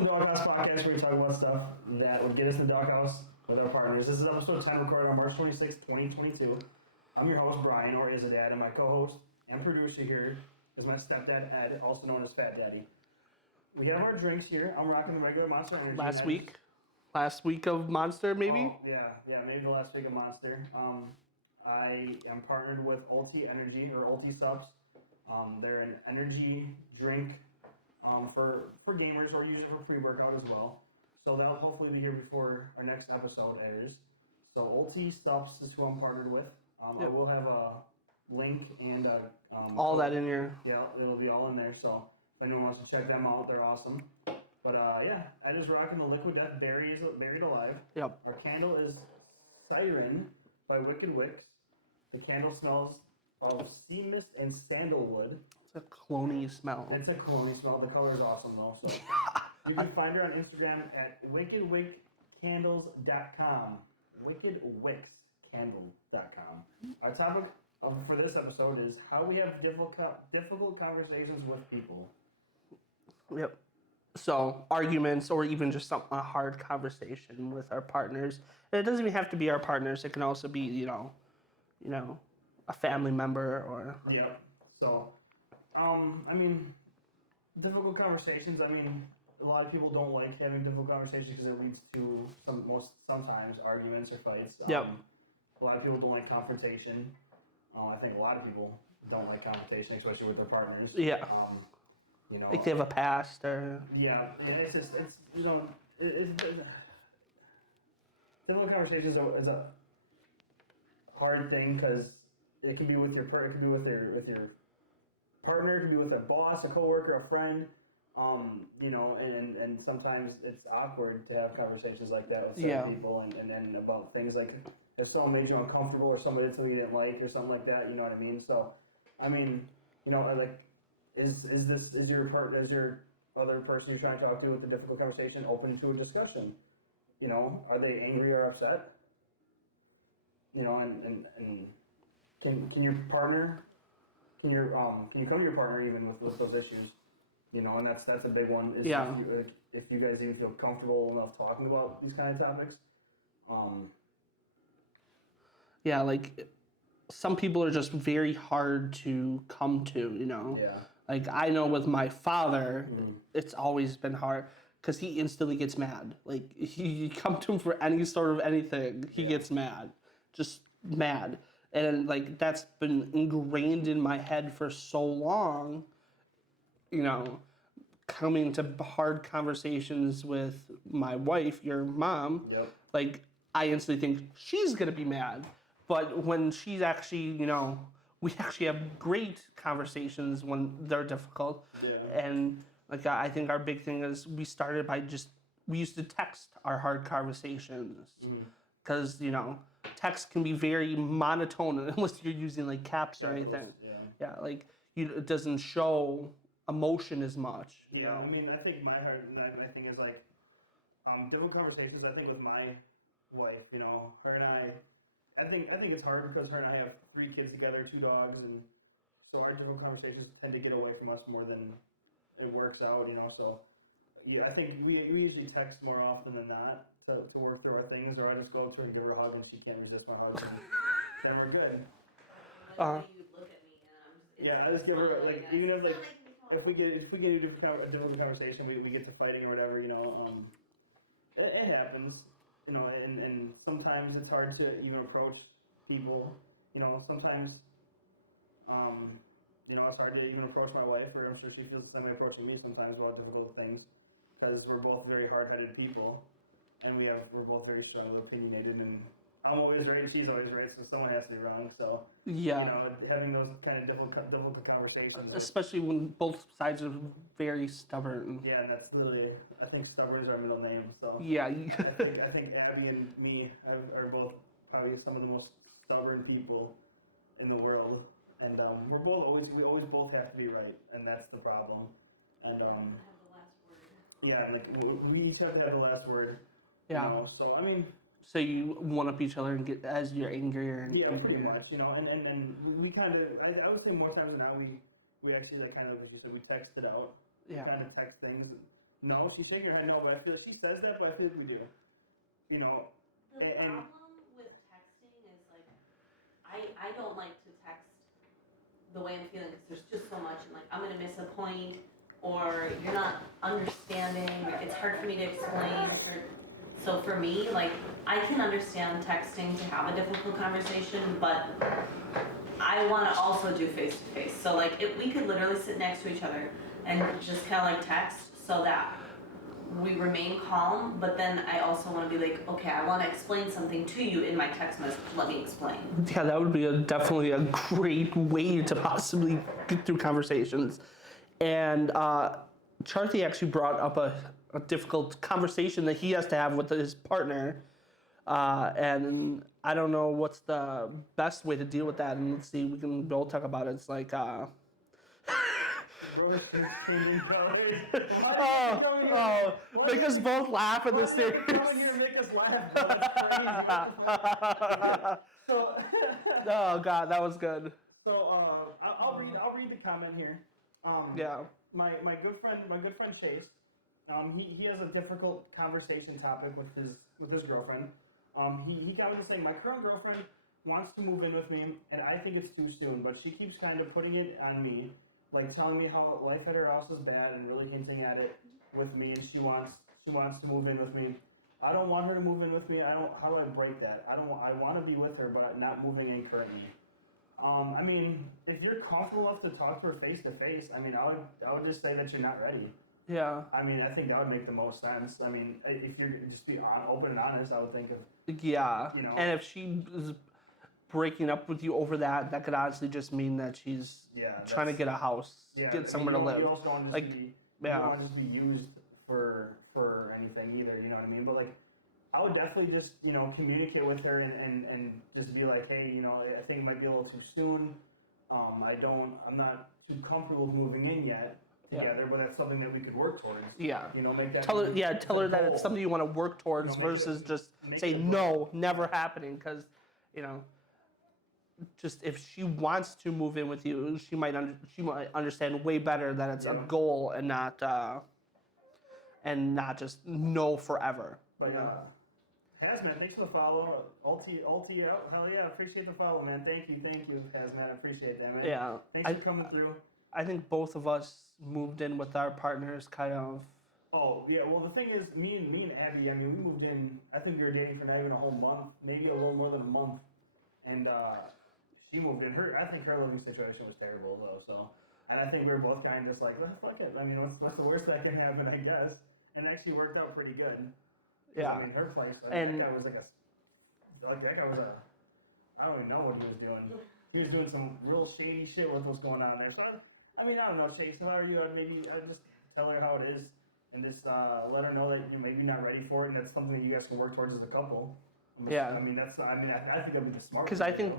Welcome to the Doghouse Podcast, where we talk about stuff that would get us in the doghouse with our partners. This is episode 10, recorded on March 26, 2022. I'm your host, Brian, or Issa Dad, and my co-host and producer here is my stepdad, Ed, also known as Fat Daddy. We have our drinks here. I'm rocking the regular Monster Energy. Last week of Monster, maybe? Oh, yeah, maybe the last week of Monster. I am partnered with Ulti Energy, or Ulti Subs. They're an energy drink for gamers, or usually for pre-workout as well. So that'll hopefully be here before our next episode airs. So Ulti Stuffs is who I'm partnered with. I will have a link and all that in your... Yeah, it'll be all in there. So if anyone wants to check them out, they're awesome. But yeah, Ed is rocking the Liquid Death Buried Alive. Yep. Our candle is Siren by Wicked Wicks. The candle smells of sea mist and sandalwood. It's a clone-y smell. It's a clone-y smell. The color is awesome though. So you can find her on Instagram at wickedwickcandles.com. Wickedwickscandle.com. Our topic for this episode is how we have difficult conversations with people. Yep. So arguments, or even just a hard conversation with our partners. And it doesn't even have to be our partners. It can also be, you know, a family member or... Yeah. So, I mean, difficult conversations. I mean, a lot of people don't like having difficult conversations because it leads to sometimes arguments or fights. Yep. A lot of people don't like confrontation. I think a lot of people don't like confrontation, especially with their partners. Yeah. You know, like they have a past or... Yeah, it's difficult conversations is a hard thing because it can be with your partner, it can be with a boss, a coworker, a friend, and sometimes it's awkward to have conversations like that with certain people and about things like if someone made you uncomfortable or somebody did something you didn't like or something like that, you know what I mean? So, I mean, like, is your other person you're trying to talk to with the difficult conversation open to a discussion? You know, are they angry or upset? You know, and can your partner, can you come to your partner even with those issues? You know, and that's a big one. Is if you guys even feel comfortable enough talking about these kind of topics. Yeah, like some people are just very hard to come to, you know. Yeah. Like I know with my father, it's always been hard because he instantly gets mad. Like you come to him for any sort of anything, he gets mad, just mad. And like that's been ingrained in my head for so long, you know, coming to hard conversations with my wife, your mom, like I instantly think she's gonna be mad. But when she's actually, you know, we actually have great conversations when they're difficult. Yeah. And like I think our big thing is we used to text our hard conversations. Because, you know, text can be very monotone unless you're using like caps or anything. Yeah, like it doesn't show emotion as much. You know? I mean, I think my thing is like difficult conversations. I think with my wife, you know, her and I think it's hard because her and I have 3 kids together, 2 dogs, and so our difficult conversations tend to get away from us more than it works out. You know, so yeah, I think we usually text more often than not to work through our things, or I just go to her and give her a hug and she can't resist my hug, and then we're good. You look at me and I just give her like even if we get a difficult conversation, we get to fighting or whatever, you know, it happens, you know, and sometimes it's hard to even approach people, you know, sometimes you know, it's hard to even approach my wife, or I'm sure she feels the same way approaching me sometimes about difficult things, because we're both very hard-headed people. And we're both very strongly opinionated, and I'm always right, she's always right, so someone has to be wrong. So you know, having those kind of difficult conversations, especially when both sides are very stubborn. Yeah, and that's literally, I think stubborn is our middle name. So yeah, I think Abby and me are both probably some of the most stubborn people in the world, and we always both have to be right, and that's the problem. And have the last word. Yeah, like we each have to have the last word. Yeah. You know? So I mean. So you one up each other and get as you're angrier and angrier. Pretty much, you know, and we kind of I would say more times than not we actually like kind of like you said we text it out. Yeah. We kind of text things, No, she's shaking her head no, but I feel like she says that, but I feel like we do. You know, The problem with texting is like, I don't like to text the way I'm feeling because there's just so much, and like I'm gonna miss a point, or you're not understanding. It's hard for me to explain. So for me, like I can understand texting to have a difficult conversation, but I want to also do face to face. So like if we could literally sit next to each other and just kind of like text, so that we remain calm, but then I also want to be like, okay, I want to explain something to you in my text message. Let me explain. Yeah, that would be definitely a great way to possibly get through conversations. And Charlie actually brought up a difficult conversation that he has to have with his partner. And I don't know what's the best way to deal with that. And let's see, we can both talk about it. It's like, make us both laugh at the same Oh God, that was good. So I'll read the comment here. Yeah. My good friend Chase. He has a difficult conversation topic with his girlfriend. He got me to say, my current girlfriend wants to move in with me, and I think it's too soon, but she keeps kind of putting it on me, like telling me how life at her house is bad and really hinting at it with me, and she wants to move in with me. I don't want her to move in with me. How do I break that? I want to be with her, but not moving in currently. I mean, if you're comfortable enough to talk to her face to face, I mean, I would just say that you're not ready. Yeah. I mean, I think that would make the most sense. I mean, if you're just be open and honest, I would think of. Yeah. You know. And if she is breaking up with you over that, that could honestly just mean that she's trying to get a house, get somewhere to live. You also don't want to be, you don't want to just be used for anything either. You know what I mean? But like, I would definitely just communicate with her and just be like, hey, I think it might be a little too soon. I'm not too comfortable with moving in yet together, but that's something that we could work towards. Yeah. Make that. Tell her that it's something you want to work towards versus just say no, never happening. Because, just if she wants to move in with you, she might understand way better that it's a goal and not just no forever. But Hazmat, thanks for the follow. Ulti, hell yeah, appreciate the follow, man. Thank you, Hazmat, I appreciate that, man. Yeah. Thanks for coming through. I think both of us moved in with our partners kind of. Oh, yeah, well, the thing is, me and Abby, I mean, we moved in, I think we were dating for not even a whole month, maybe a little more than a month, and she moved in. I think her living situation was terrible, though, so, and I think we were both kind of just like, well, fuck it, I mean, what's the worst that can happen, I guess, and it actually worked out pretty good. Yeah. I mean, her place, that guy was I don't even know what he was doing. He was doing some real shady shit with what's going on there, so I mean, I don't know, Chase, if I were you, I'd just tell her how it is, and just let her know that you're maybe not ready for it, and that's something that you guys can work towards as a couple. Yeah. I think that'd be the smart. Because I think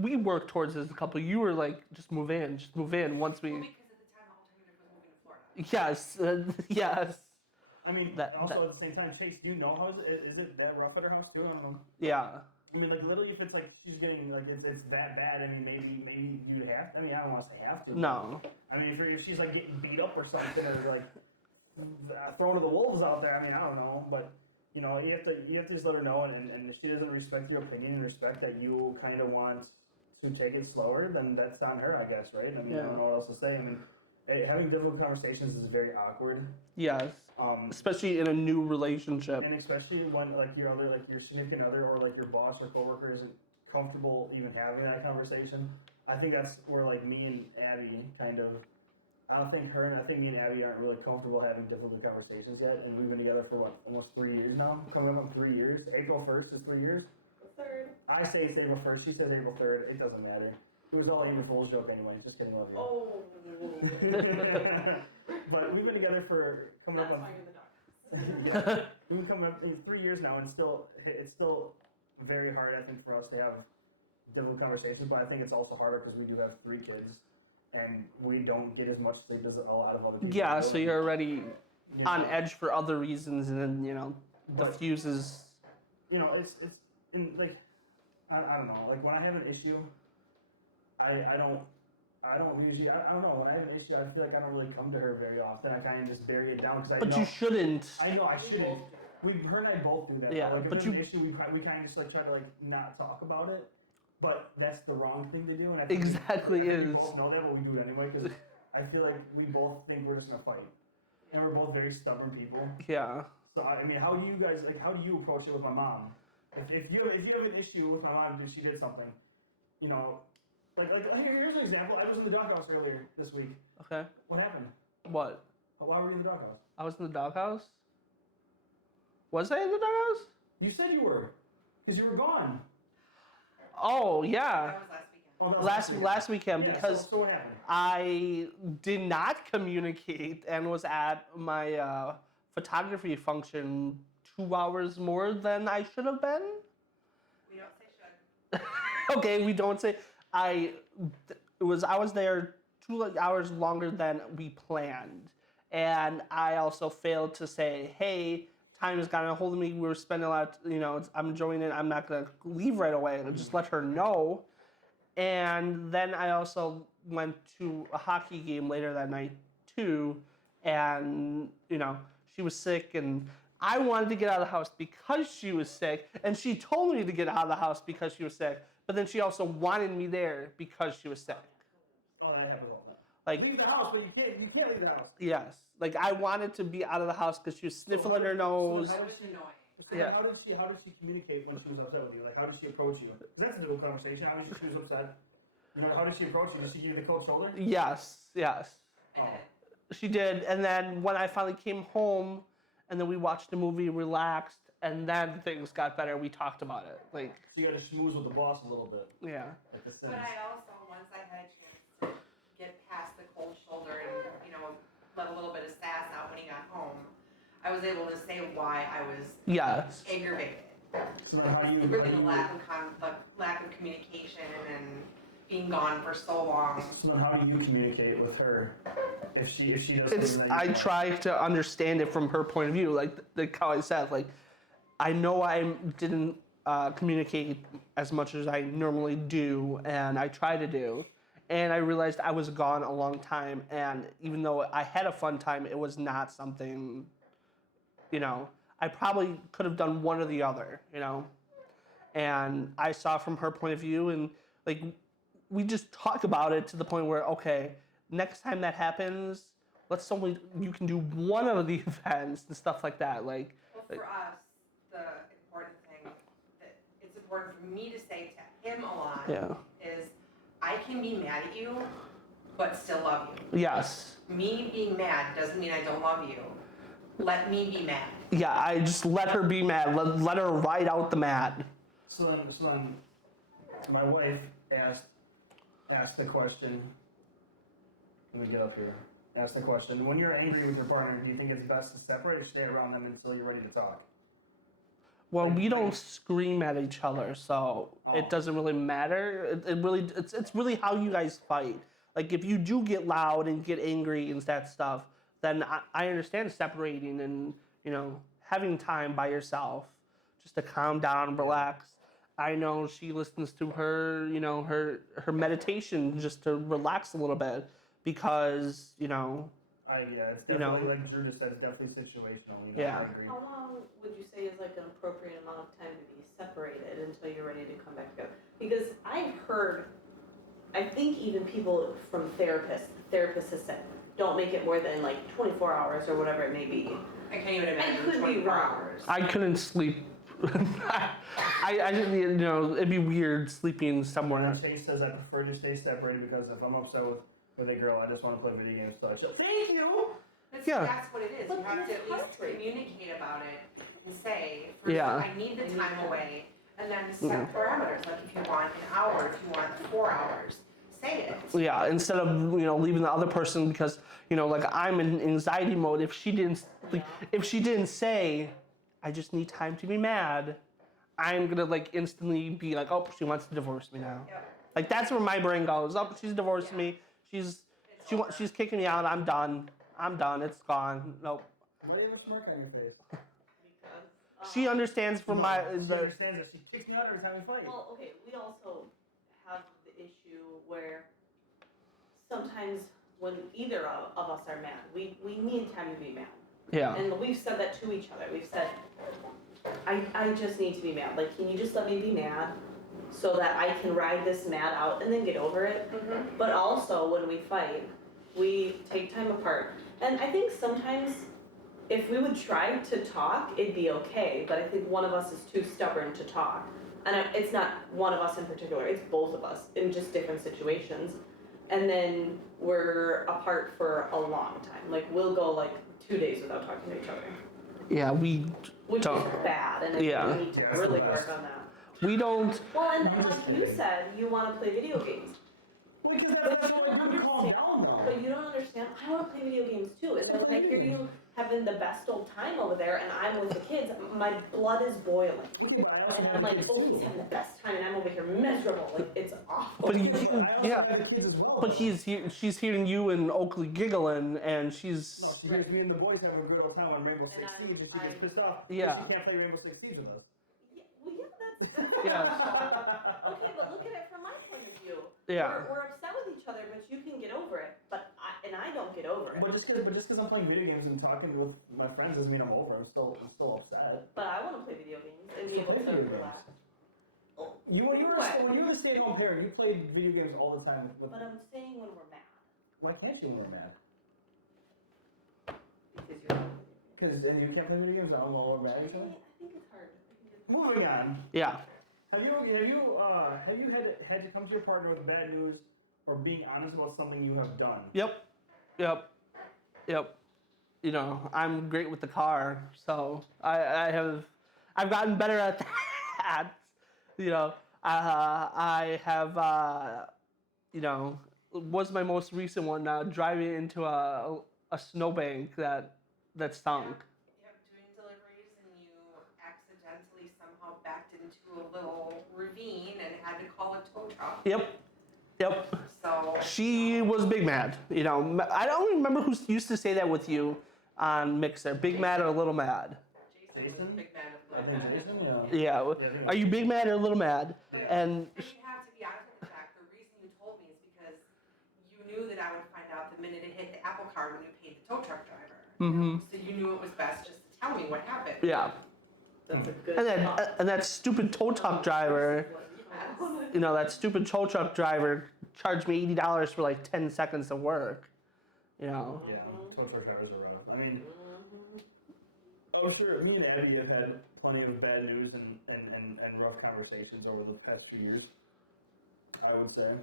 we worked towards as a couple. You were like, just move in once we. Well, because at the time, the alternative was moving to Florida. Yes. I mean, at the same time, Chase, do you know how is it that rough at her house too? I don't know. Yeah. I mean, like literally, if it's like she's getting like it's that bad, I mean, maybe you have. I mean, I don't want to say have to. No. I mean, if she's like getting beat up or something, or like thrown to the wolves out there, I mean, I don't know, but you have to just let her know, and if she doesn't respect your opinion and respect that you kind of want to take it slower, then that's on her, I guess, right? I mean, I don't know what else to say. I mean, having difficult conversations is very awkward. Yes. Especially in a new relationship. And especially when like your significant other or like your boss or coworker isn't comfortable even having that conversation. I think that's where like me and Abby kind of. I think me and Abby aren't really comfortable having difficult conversations yet, and we've been together for almost 3 years now. Coming up on 3 years. April 1st is 3 years. The 3rd. I say it's April 1st. She says April 3rd. It doesn't matter. It was all April Fool's joke anyway. Just kidding, love you. Oh. But we've been together for coming That's up on. why you're the doctor. We've been coming up in 3 years now, and it's still very hard, I think, for us to have difficult conversations. But I think it's also harder because we do have 3 kids, and we don't get as much sleep as a lot of other people. Yeah, so you're already on edge for other reasons, and then the fuse is. It's in like I don't know. Like when I have an issue, I don't I don't usually, I don't know, when I have an issue, I feel like I don't really come to her very often. I kind of just bury it down because I But know. you shouldn't. I know I shouldn't. Her and I both do that. Yeah, like if but there's an issue, we kind of just like try to like not talk about it. But that's the wrong thing to do. And I think Exactly we is. both know that, but we do it anyway because I feel like we both think we're just gonna fight, and we're both very stubborn people. Yeah. So I mean, how do you guys like? How do you approach it with my mom? If you have an issue with my mom because she did something, you know, here's an example. I was in the doghouse earlier this week. Okay. What happened? What? Why were you in the doghouse? I was in the doghouse? Was I in the doghouse? You said you were, because you were gone. Oh, yeah. That was last weekend. Last weekend, Yeah, because so what happened? I did not communicate and was at my photography function 2 hours more than I should have been. We don't say should. Okay, we don't say. I was there 2 hours longer than we planned, and I also failed to say, hey, time has gotten a hold of me. We were spending a lot. I'm enjoying it. I'm not gonna leave right away. And just let her know. And then I also went to a hockey game later that night too, and she was sick, and I wanted to get out of the house because she was sick, and she told me to get out of the house because she was sick, but then she also wanted me there because she was sick. Oh, that happens all the time. Like, Leave the house, but you can't leave the house. yes, like I wanted to be out of the house because she was sniffling her nose. So That was annoying. Yeah. How did she communicate when she was upset with you? Like, how did she approach you? Because that's a difficult conversation. How did she was upset? How did she approach you? Did she give you the cold shoulder? Yes. Oh. She did, and then when I finally came home, and then we watched the movie, relaxed, and then things got better. We talked about it, like. So you got to schmooze with the boss a little bit. Yeah. But I also, once I had a chance to get past the cold shoulder and, let a little bit of sass out when he got home, I was able to say why I was aggravated. So then how do you... Really the lack of communication and being gone for so long. So then how do you communicate with her if she does something that I try to understand it from her point of view, like how I said, like, I know I didn't communicate as much as I normally do, and I try to do. And I realized I was gone a long time, and even though I had a fun time, it was not something, I probably could have done one or the other, And I saw from her point of view, and like, we just talk about it to the point where, okay, next time that happens, you can do one of the events and stuff like that. Well, for us, the important thing that it's important for me to say to him a lot is, I can be mad at you, but still love you. Yes. Me being mad doesn't mean I don't love you. Let me be mad. Yeah, I just let her be mad. Let her ride out the mad. So then my wife asked the question. Let me get up here. Ask the question. When you're angry with your partner, do you think it's best to separate or stay around them until you're ready to talk? Well, we don't scream at each other, so it doesn't really matter. It's really how you guys fight. Like, if you do get loud and get angry and that stuff, then I understand separating and, having time by yourself just to calm down and relax. I know she listens to her, her meditation just to relax a little bit because, It's definitely, like Drew just said, it's definitely situational. Yeah. I agree. How long would you say is like an appropriate amount of time to be separated until you're ready to come back together? Because I've heard, I think even people from therapists have said, don't make it more than like 24 hours or whatever it may be. I can't even imagine 24 hours. I couldn't sleep. I didn't, it'd be weird sleeping somewhere. Chase says I prefer to stay separated because if I'm upset with a girl, I just want to play video games. So thank you. That's what it is. But you have to at least communicate about it and say, first, I need the time away, and then set parameters. Like if you want an hour, if you want 4 hours, say it. Yeah, instead of leaving the other person because like I'm in anxiety mode. If she didn't say, I just need time to be mad, I'm gonna like instantly be like, oh, she wants to divorce me now. Yep. Like that's where my brain goes. Oh, she's divorcing me. She's kicking me out. I'm done. It's gone. Nope. Why do you have a smirk on your face? Because She understands from She my. understands that she kicked me out every time we fight. well, okay, we also have the issue where sometimes when either of us are mad, we need time to be mad. Yeah. And we've said that to each other. We've said, I just need to be mad. Like, can you just let me be mad so that I can ride this mad out and then get over it? Mm-hmm. But also, when we fight, we take time apart. And I think sometimes if we would try to talk, it'd be okay. But I think one of us is too stubborn to talk. And it's not one of us in particular, it's both of us in just different situations. And then we're apart for a long time. Like, we'll go like 2 days without talking to each other. Yeah, we Which don't. is bad, and Yeah. we need to really work on that. We don't. Well, and then like you said, you want to play video games. Well, because that's what I do to calm down, though. But you don't understand, I want to play video games too. And then when I hear you having the best old time over there and I'm with the kids, my blood is boiling. And I'm like, oh, he's having the best time and I'm over here miserable. Like, it's awful. But yeah. Have the kids as well, but she's hearing you and Oakley giggling, and she's. No, she hears me and the boys having a good old time on Rainbow Six Siege, and she gets pissed off. Yeah. She can't play Rainbow Six Siege with us. Yeah, well, that's Yeah. okay, but look at it from my point of view. Yeah. We're upset with each other, but you can get over it. But I don't get over it. But just because I'm playing video games and talking with my friends doesn't mean I'm over. I'm still upset. But I want to play video games and be able to relax. When you were a stay-at-home parent, you played video games all the time. But I'm saying when we're mad. Why can't you when we're mad? Because you can't play video games when we're mad. I think it's hard. Moving on. Yeah. Have you had to come to your partner with bad news or being honest about something you have done? Yep. You know, I'm great with the car, so I've gotten better at that. You know, I have, you know, was my most recent one driving into a snowbank that stunk. Yep, doing deliveries and you accidentally somehow backed into a little ravine and had to call a tow truck. Yep. So She was big mad. You know, I don't remember who used to say that with you on Mixer. Big mad or little mad? Jason was big mad I of think that. Jason, Yeah. Are you big mad or little mad? And you have to be honest with the fact. The reason you told me is because you knew that I would find out the minute it hit the Apple Card when you paid the tow truck driver. mm-hmm. So you knew it was best just to tell me what happened. Yeah. That's a good. And that stupid tow truck driver. You know, that stupid tow truck driver charged me $80 for like 10 seconds of work. You know. Yeah, tow truck drivers are rough. I mean, oh sure, me and Abby have had plenty of bad news and rough conversations over the past few years, I would say.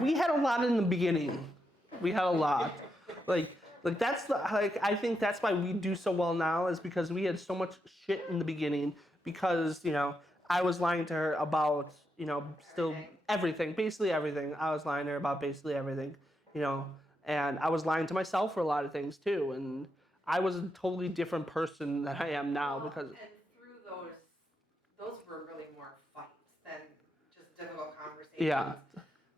We had a lot in the beginning. We had a lot. Like that's I think that's why we do so well now, is because we had so much shit in the beginning, because, you know, I was lying to her about, you know, still everything, basically everything. I was lying to her about basically everything, you know, and I was lying to myself for a lot of things too, and I was a totally different person than I am now because. And through those were really more fights than just difficult conversations. Yeah.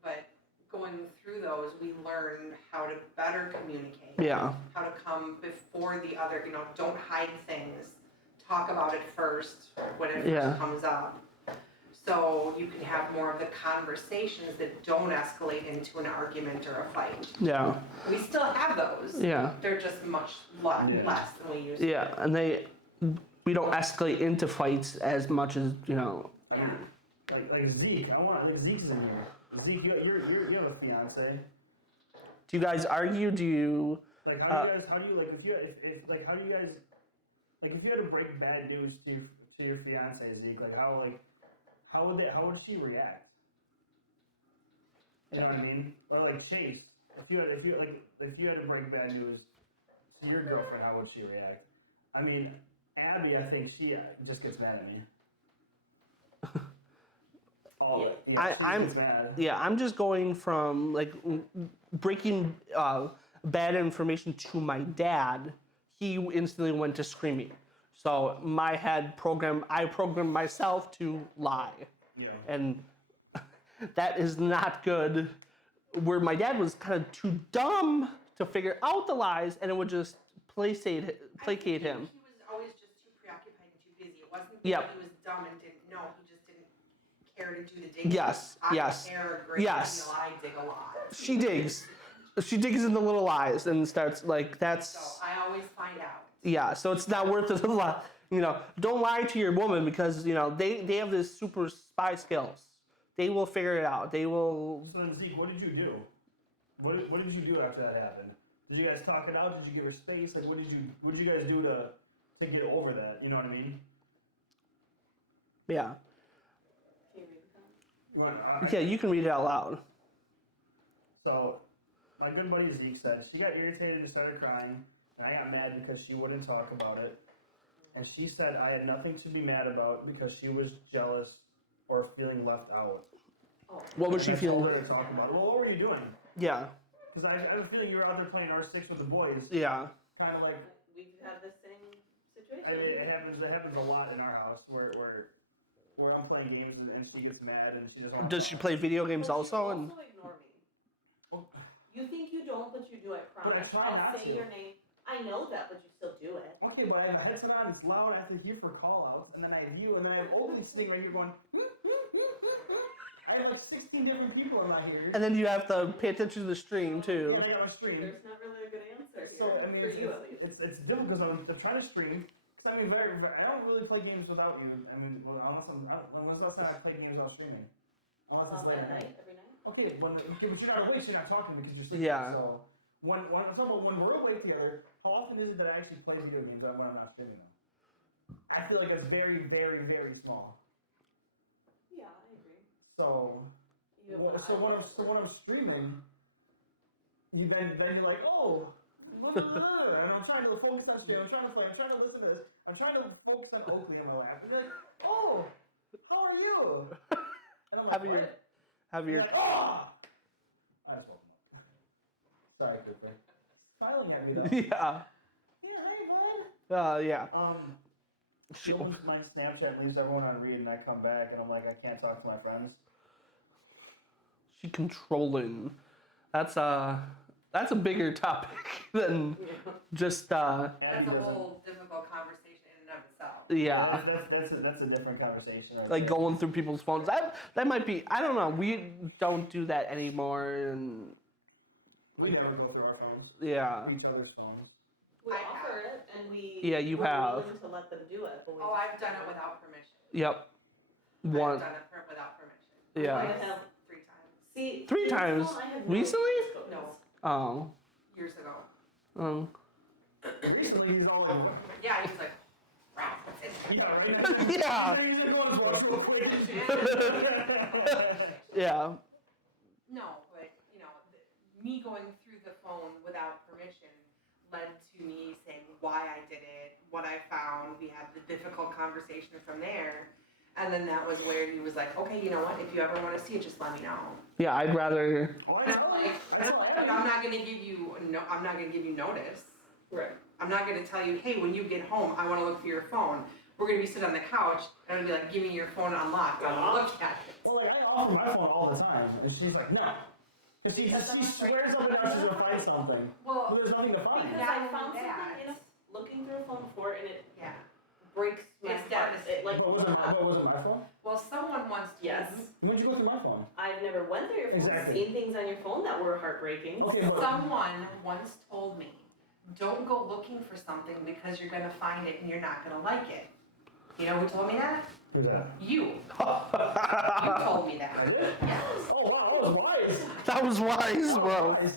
But going through those, we learned how to better communicate. Yeah. How to come before the other, you know, don't hide things. Talk about it first when it first comes up. So you can have more of the conversations that don't escalate into an argument or a fight. Yeah. We still have those. Yeah. They're just much less than we used to. Yeah, and we don't escalate into fights as much as, you know. I mean, like Zeke, Zeke's in here. Zeke, you have a fiance. Do you guys argue? Do you? Like, how do you if you had to break bad news to your fiance, Zeke, how would she react? You know what I mean? Or like Chase, if you had to break bad news to your girlfriend, how would she react? I mean, Abby, I think she just gets mad at me. I'm just going from like breaking bad information to my dad. He instantly went to screaming. So I programmed myself to lie. Yeah. And that is not good. Where my dad was kind of too dumb to figure out the lies, and it would just placate him. He was always just too preoccupied and too busy. It wasn't that he was dumb and didn't know. He just didn't care to do the digging. Yes, yes, I care a great yes. deal. I dig a lot. She digs. She digs in the little eyes and starts like that's. So I always find out. Yeah, so it's not worth it a lot. Don't lie to your woman because they have this super spy skills. They will figure it out. They will. So then, Zeke, what did you do? What did you do after that happened? Did you guys talk it out? Did you give her space? Like, what did you guys do to get over that? You know what I mean? Yeah. Can you read that? You want, Yeah, you can read it out loud. So, my good buddy Zeke said she got irritated and started crying, and I got mad because she wouldn't talk about it. And she said I had nothing to be mad about because she was jealous or feeling left out. Oh. What was she And I told feeling? her to talk about it. Well, what were you doing? Yeah. Because I have a feeling you were out there playing R6 with the boys. Yeah. Kind of like, We've had the same situation. I mean, it happens a lot in our house where I'm playing games and she gets mad and she doesn't. Does she play video games Well, also? you And ignore me. Well, You think you don't, but you do, I But I promise. try I'll not say to. your name. I know that, but you still do it. Okay, but I have a headset on, it's loud, I have to hear for call outs, and then I have you, and then I have Oakley sitting right here going, I have like 16 different people in my ear. and then you have to pay attention to the stream too. And I got my stream. There's not really a good answer here. So, I mean, for you at least. it's difficult because I'm trying to stream. Because I mean, I don't really play games without you. I mean, well, unless I play games while streaming. Unless it's late At at night. night, every night? Okay, but you're not awake, so you're not talking because you're sleeping. Yeah. So, when I'm talking about when we're awake together, how often is it that I actually play video games when I'm not streaming them? I feel like it's very, very, very small. Yeah, I agree. So, You have when I'm streaming, then you're like, oh, and I'm trying to focus on stream. I'm trying to play. I'm trying to listen to this. I'm trying to focus on Oakley in my lap. And you're like, oh, how are you? And I'm like, Have your Like, oh! I just woke him up. Sorry, Cooper. Smiling at me though. yeah. Yeah, hey, bud. Yeah. She opens my Snapchat and leaves everyone on read, and I come back and I'm like, I can't talk to my friends. She controlling. That's a bigger topic than just That's a whole difficult conversation in and of itself. yeah. That's a different conversation. Right Like there. going through people's phones. That might be. I don't know. We don't do that anymore, and We never go through our phones. yeah. Each other's phones. We I offer it, and we Yeah, you we're have. willing to let them do it. But we Oh, just I've done it without permission. Yep. I've One. done it without permission. Yeah. I have- 3 times. See, 3 this times. one I have no Recently? experience No, with. Oh. years ago. Oh. Recently, he's all over. Yeah, he was like, Ralph, what's in Yeah, right. Yeah. He's gonna go on his watch real quick. Yeah. No, but, me going through the phone without permission led to me saying why I did it, what I found. We had the difficult conversation from there. And then that was where he was like, okay, you know what? If you ever want to see it, just let me know. Yeah. I'd rather. Oh, And I'm like, but I'm not gonna give you notice. Right. I'm not gonna tell you, hey, when you get home, I want to look for your phone. We're gonna be sitting on the couch, and I'm gonna be like, give me your phone unlocked. I'll look at it. Well, like, I offer my phone all the time, and she's like, no. Because she swears up and down she's gonna find something. Well, But there's nothing to find. Because Not I only found that. something looking through a phone before, and it yeah. breaks my It's heart. devastating. It, like, What was it my phone? Well, someone once told Yes. me, When did you go through my phone? I've never went through your phone, Exactly. seen things on your phone that were heartbreaking. Okay, look. someone once told me, don't go looking for something because you're gonna find it and you're not gonna like it. You know who told me that? Who's that? You. You told me that. I did? Yes. Oh, wow, that was wise. That was wise, That bro. was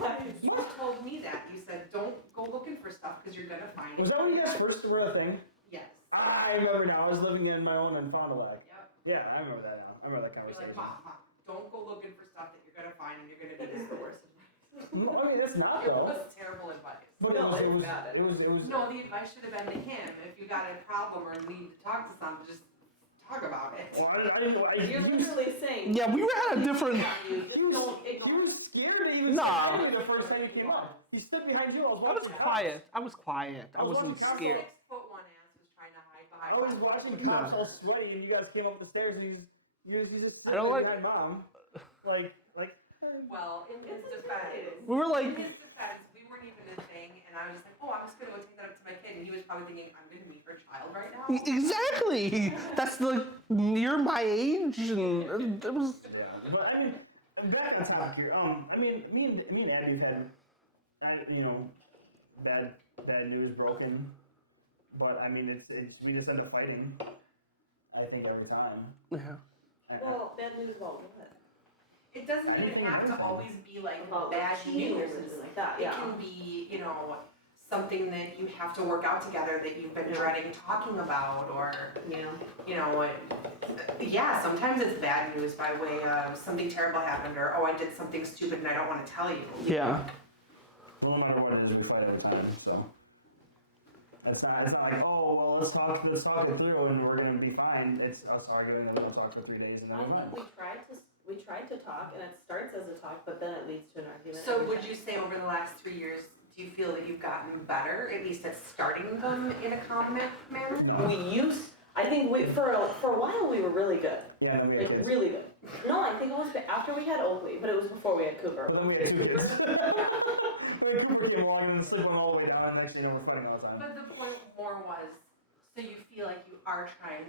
wise. You told me that. You said, don't go looking for stuff because you're gonna find it. Was that when you guys first were a thing? Yes. I remember now. I was living in my own in Fond du Lac. Yep. Yeah, I remember that now. I remember that You're conversation. like, Mom, don't go looking for stuff that you're gonna find and you're gonna be this the worst advice. No, I mean, that's not It though. was terrible advice. But No, it it's was, bad it was. No, the advice should have been to him. If you got a problem or need to talk to someone, just talk about it. Well, You're literally saying. Yeah, we were at a different. You just don't He ignore. was scared. He was Nah. scared the first time he came up. He stood behind you. I was I was watching quiet. I was quiet. I wasn't watching scared. 6'1" ass was trying to hide behind. I was my watching phone. Pops all sweaty, and you guys came up the stairs, and he's just I don't sitting like- behind Mom, like. Well, in his It's defense, intimidating. We were in like, his defense, we weren't even a thing, and I was just like, oh, I'm just gonna go take that up to my kid, and he was probably thinking, I'm gonna meet her child right now. exactly. That's the you're my age, and it was. Yeah, but I mean, back on topic here. I mean, me and Abby have had, bad news broken, but I mean, it's we just end up fighting. I think every time. Yeah. Well, bad news about what? It doesn't even have to always be like bad cheating or news. something like that. It Yeah. can be, something that you have to work out together that you've been dreading talking about, or sometimes it's bad news by way of something terrible happened, or I did something stupid and I don't want to tell you. Yeah. Well, no matter what it is, we fight every time. So it's not like, oh well, let's talk it through and we're gonna be fine. It's us arguing and then we'll talk for 3 days and then I we're think we tried to talk, and it starts as a talk, but then it leads to an argument. So would you say over the last 3 years, do you feel that you've gotten better, at least at starting them in a calm manner? No. I think for a while we were really good. Yeah, then we had kids. Really good. No, I think it was after we had Oakley, but it was before we had Cooper. But then we had 2 kids. When Cooper came along and the sleep went all the way down, and next thing you know, we're fighting all the time. But the point more was, so you feel like you are trying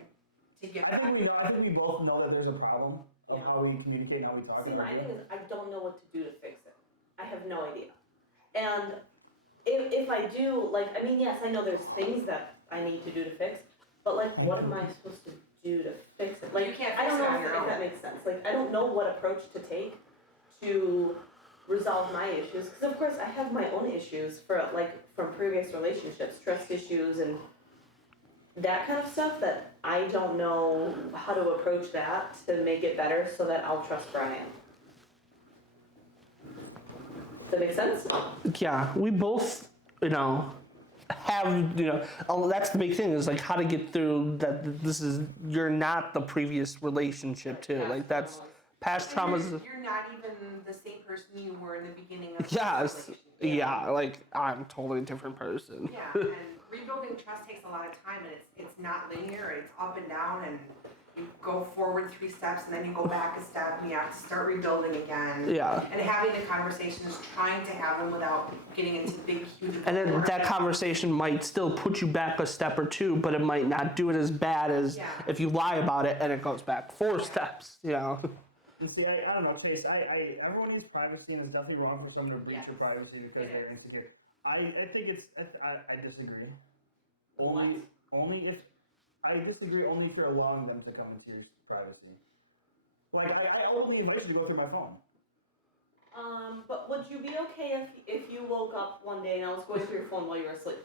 to get I back. think we both know that there's a problem of how we communicate and how we talk. See, my thing is, I don't know what to do to fix it. I have no idea. And if I do, yes, I know there's things that I need to do to fix, but what am I supposed to do to fix it? You can't I fix don't it know on your if own. that makes sense. I don't know what approach to take to resolve my issues, because of course I have my own issues from previous relationships, trust issues and that kind of stuff that I don't know how to approach that to make it better so that I'll trust Brian. Does that make sense? Yeah, we both, have, that's the big thing is how to get through that. You're not the previous relationship too. That's past traumas. You're not even the same person you were in the beginning of Yes. the Yeah, I'm a totally different person. Yeah, and rebuilding trust takes a lot of time, and it's not linear, it's up and down, and you go forward 3 steps, and then you go back a step, and you have to start rebuilding again. Yeah. And having the conversations, trying to have them without getting into big, huge... And then that conversation might still put you back a step or 2, but it might not do it as bad as if you lie about it and it goes back 4 steps, And see, I don't know, Chase. Everyone needs privacy, and it's definitely wrong for someone to breach your privacy because they're insecure. I think I disagree. Only if I disagree only if you're allowing them to come into your privacy. I only invite you to go through my phone. But would you be okay if you woke up one day and I was going through your phone while you were asleep?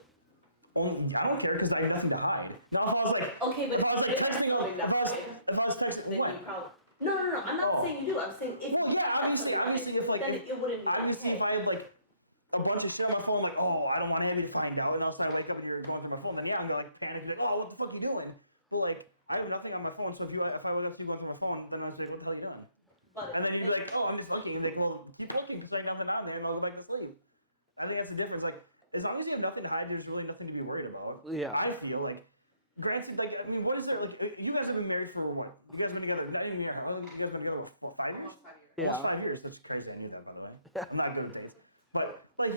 I don't care because I have nothing to hide. No, if I was like, Okay, but if I was if texting, something that way, if I was texting, then what? you probably. No. I'm not saying you do. I'm saying if Well, you yeah, have something, obviously, if then it wouldn't be obviously, okay. if I had a bunch of shit on my phone, I don't want Abby to find out, and all of a sudden I wake up and you're going through my phone, then I'm panic, oh, what the fuck are you doing? Well, I have nothing on my phone, so if I wake up to you going through my phone, then I'm like, what the hell are you doing? And then you're like, oh, I'm just looking. Like, well, keep looking because I have nothing on there, and I'll go back to sleep. I think that's the difference. As long as you have nothing to hide, there's really nothing to be worried about. Yeah. I feel granted, what is there? You guys have been married for what? You guys have been together, not even married. How long have you guys been together? 5 years? Almost 5 years. Yeah. Almost 5 years, which is crazy. I knew that, by the way. I'm not good at dates. But, what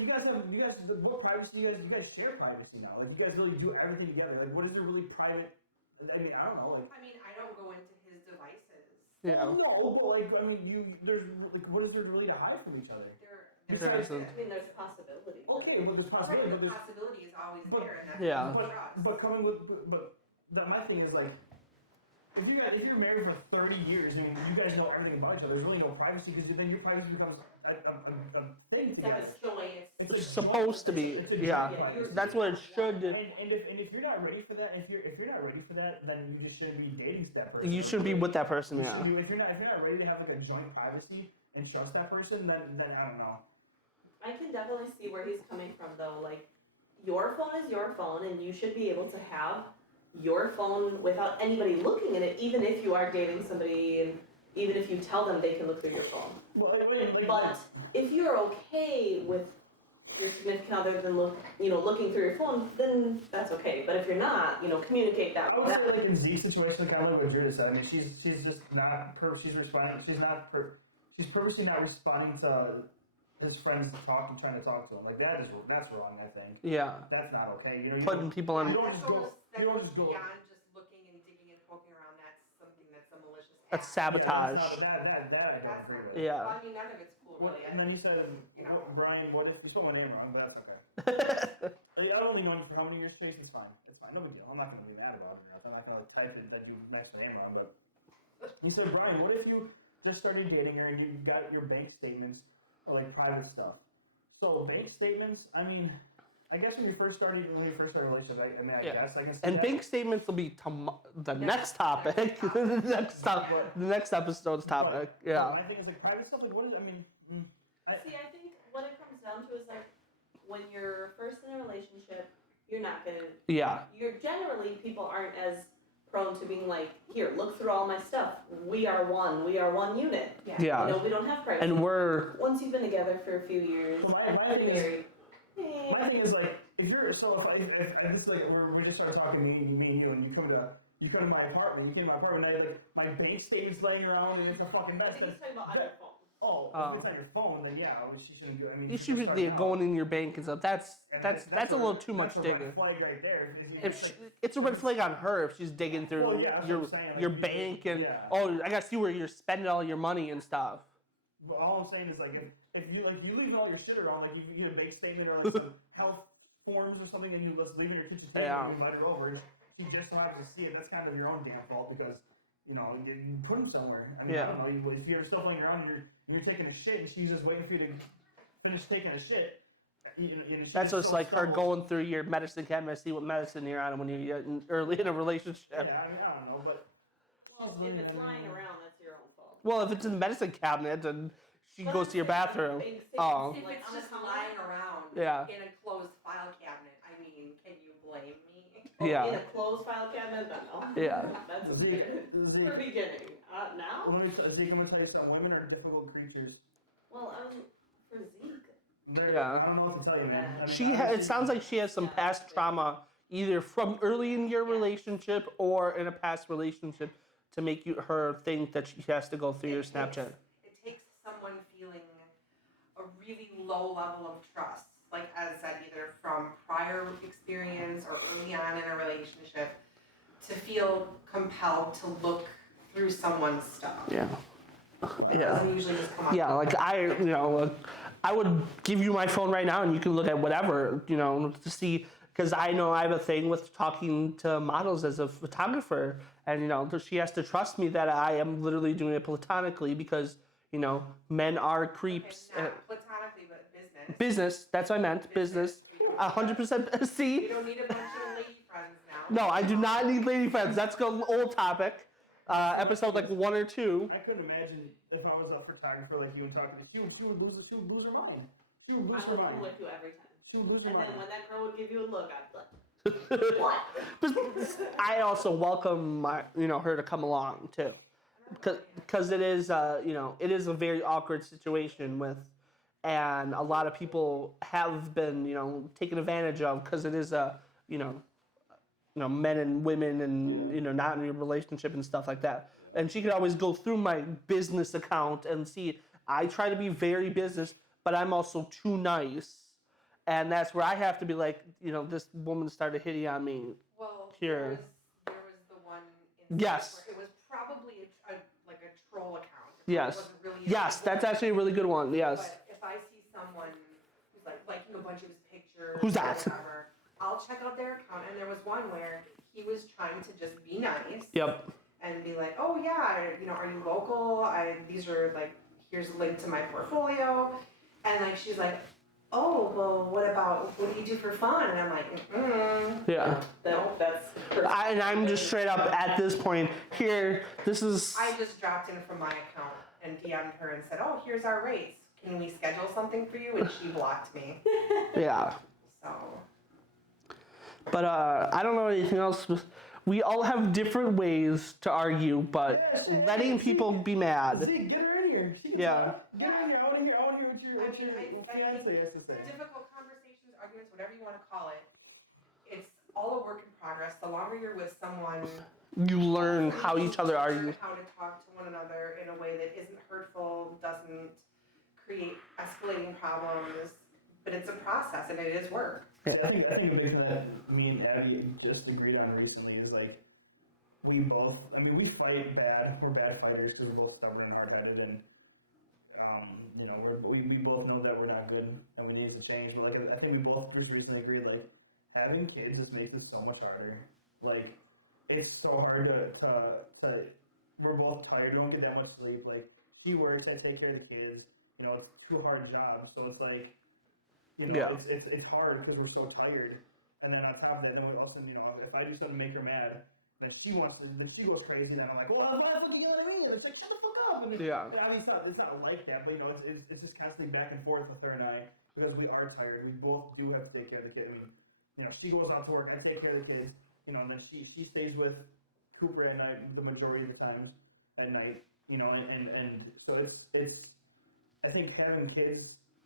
privacy you guys share privacy now. You guys really do everything together. What is there really private? I mean, I don't know. I don't go into his devices. Yeah. No, but there's what is there really to hide from each other? There isn't. I mean, there's possibility. Okay, well, there's possibility, Right, but the there's possibility is always but- there, and that's Yeah. trust. but coming with my thing is if you're married for 30 years, I mean, you guys know everything about each other. There's really no privacy because then your privacy becomes a thing together. That's joint. It's supposed to be. It's a Yeah. joint privacy. That's what it should. And if you're not ready for that, if you're not ready for that, then you just shouldn't be dating that person. You should be with that person, You yeah. should be- if you're not ready to have a joint privacy and trust that person, then I don't know. I can definitely see where he's coming from, though. Your phone is your phone, and you should be able to have your phone without anybody looking at it, even if you are dating somebody, and even if you tell them they can look through your phone. Well, But if you're okay with your significant other than looking through your phone, then that's okay. But if you're not, communicate that. I would say in Z's situation, kind of like what Judah said. I mean, she's just not she's responding. She's purposely not responding to his friends trying to talk to him. That's wrong. I think. Yeah. That's not okay. Putting people on. You don't just go. That You don't goes just go. beyond just looking and digging and poking around. That's something That's sabotage. That I don't agree with. Yeah. Well, I mean, none of it's cool, really. And then you said, You know. Brian, what if you spelled my name wrong? But that's okay. I only known you for how many years straight? It's fine. It's fine. No big deal. I'm not gonna be mad about it. I'm not gonna type it that you next my name wrong. But you said, Brian, what if you just started dating her and you got your bank statements or like private stuff? So bank statements, I mean, I guess when you first started a relationship, I mean, I guess I can see And that. bank statements will be the next topic, the next episode's topic. Yeah. My thing is like private stuff. Like, what is? I mean, See, I think what it comes down to is like when you're first in a relationship, you're not gonna. Yeah. You're generally people aren't as prone to being like, here, look through all my stuff. We are one unit. Yeah. You know, we don't have privacy. And we're once you've been together for a few years, Well, been married. my thing is like if you're if this is like we just started talking me and you and you come to my apartment, you came to my apartment and I had like my bank statements laying around and it's a fucking I mess. think he's talking about on your phone. If it's on your phone, then yeah, she shouldn't do. I mean, you should be going in your bank and stuff. That's a little too much digging. digging. That's a red flag right there. It's a red flag on her if she's digging through your bank and I gotta see where you're spending all your money and stuff. But all I'm saying is like if you leave all your shit around, like you get a bank statement or like some health forms or something, and you just leave in your kitchen table and you invite her over, she just so happens to see it. That's kind of your own damn fault because you put them somewhere. I mean, I don't know. If you have stuff laying around and you're taking a shit and she's just waiting for you to finish taking a shit. That's just like her going through your medicine cabinet to see what medicine you're on when you're early in a relationship. Yeah, I mean, I don't know, but if it's lying around, that's your own fault. Well, if it's in the medicine cabinet and she goes to your bathroom, If it's just lying around in a closed file cabinet, I mean, can you blame me? Yeah. In a closed file cabinet, no. Yeah. That's for beginning. Now? Zeke, I'm gonna tell you something. Women are difficult creatures. Well, for Zeke. I don't know what to tell you, man. I mean, it sounds like she has some past trauma, either from early in your relationship or in a past relationship, to make her think that she has to go through your Snapchat. It takes someone feeling a really low level of trust, like as said, either from prior experience or early on in a relationship, to feel compelled to look through somene's stuff. Yeah. It doesn't usually just come up. Yeah, like I would give you my phone right now and you can look at whatever, to see, because I know I have a thing with talking to models as a photographer, and she has to trust me that I am literally doing it platonically because, men are creeps. Okay, not platonically, but business. Business, that's what I meant, business. 100%, see? You don't need a bunch of lady friends now. No, I do not need lady friends. That's an old topic. Episode like 1 or 2. I couldn't imagine if I was a photographer like you and talking to you. She would lose her mind. She would lose her mind. I would you every time. She would lose her And mind. then when that girl would give you a look, I'd be like, what? I also welcome her to come along too, because it is it is a very awkward situation and a lot of people have been taken advantage of because it is a men and women and not in your relationship and stuff like that. And she could always go through my business account and see I try to be very business, but I'm also too nice. And that's where I have to be like, this woman started hitting on me. Well, here. There was the one instance Yes. where it was probably a troll account. Yes. It wasn't really Yes, that's actually a really good one. Yes. But if I see someone who's like liking a bunch of his pictures, Who's or that? whatever, I'll check out their account. And there was one where he was trying to just be nice. Yep. And be like, oh yeah, are you local? Here's a link to my portfolio. And she's like, oh, well, what do you do for fun? And I'm like, Yeah. That's And I'm just straight up at this point, here, this is... I just dropped in from my account and DM'd her and said, oh, here's our rates. Can we schedule something for you? And she blocked me. Yeah. So. But I don't know anything else. We all have different ways to argue, but letting people be mad. Zeke, get her in here. Yeah. Get her in here. I want to hear what your fiance has to say. Difficult conversations, arguments, whatever you want to call it. It's all a work in progress. The longer you're with someone, You learn how each other argue. how to talk to one another in a way that isn't hurtful, doesn't create escalating problems. But it's a process and it is work. I think a big thing that me and Abby just agreed on recently is we both, I mean, we fight bad. We're bad fighters because we're both stubborn and hard-headed, and you know, we both know that we're not good and we need to change. But like, I think we both just recently agreed, like, having kids just makes it so much harder. Like, it's so hard to we're both tired. We don't get that much sleep. Like, she works, I take care of the kids. You know, it's 2 hard jobs, so it's like, you know, it's hard because we're so tired. And then on top of that, then also, you know, if I do something to make her mad, then she goes crazy, and I'm like, well, why the fuck you yelling at me? It's like, shut the fuck up. And Yeah. I mean, it's not like that, but you know, it's just constantly back and forth with her and I because we are tired. We both do have to take care of the kid. I mean, you know, she goes out to work, I take care of the kids. You know, and then she stays with Cooper at night the majority of the times at night. You know, and so it's I think having kids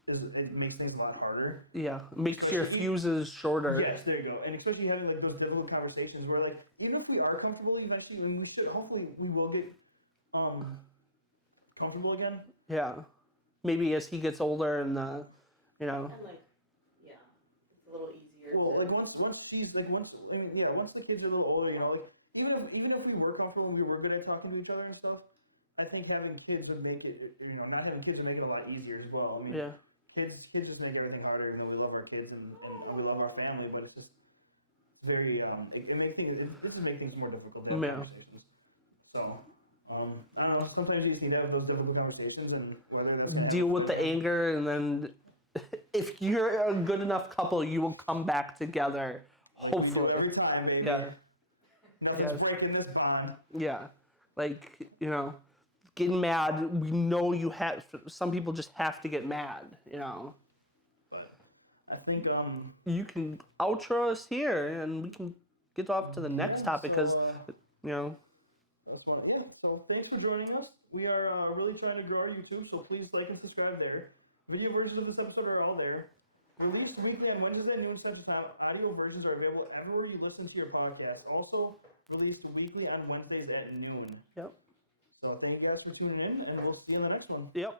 it makes things a lot harder. Yeah, makes your fuses shorter. Yes, there you go. And especially having like those difficult conversations where like even if we are comfortable eventually, and we should hopefully we will get comfortable again. Yeah, maybe as he gets older and you know. And like, yeah, it's a little easier. Well, to... like once she's like once the kids are a little older, you know, like even if we were comfortable and we were good at talking to each other and stuff, I think having kids would make it, you know, not having kids would make it a lot easier as well. I mean, yeah. Kids just make everything harder. You know, we love our kids and we love our family, but it's just very it just make things more difficult to have conversations. So I don't know. Sometimes you just need to have those difficult conversations and whether that's deal with the anger, and then if you're a good enough couple, you will come back together. Hopefully, every time, baby. Yeah. Nothing's breaking this bond. Yeah, like you know. Getting mad, we know you have. Some people just have to get mad, you know. But I think you can outro us here, and we can get off to the next topic because you know. That's one. Yeah. So thanks for joining us. We are really trying to grow our YouTube, so please like and subscribe there. Video versions of this episode are all there. Released weekly on Wednesdays at noon Central Time. Audio versions are available everywhere you listen to your podcast. Also released weekly on Wednesdays at noon. Yep. So thank you guys for tuning in, and we'll see you in the next one. Yep.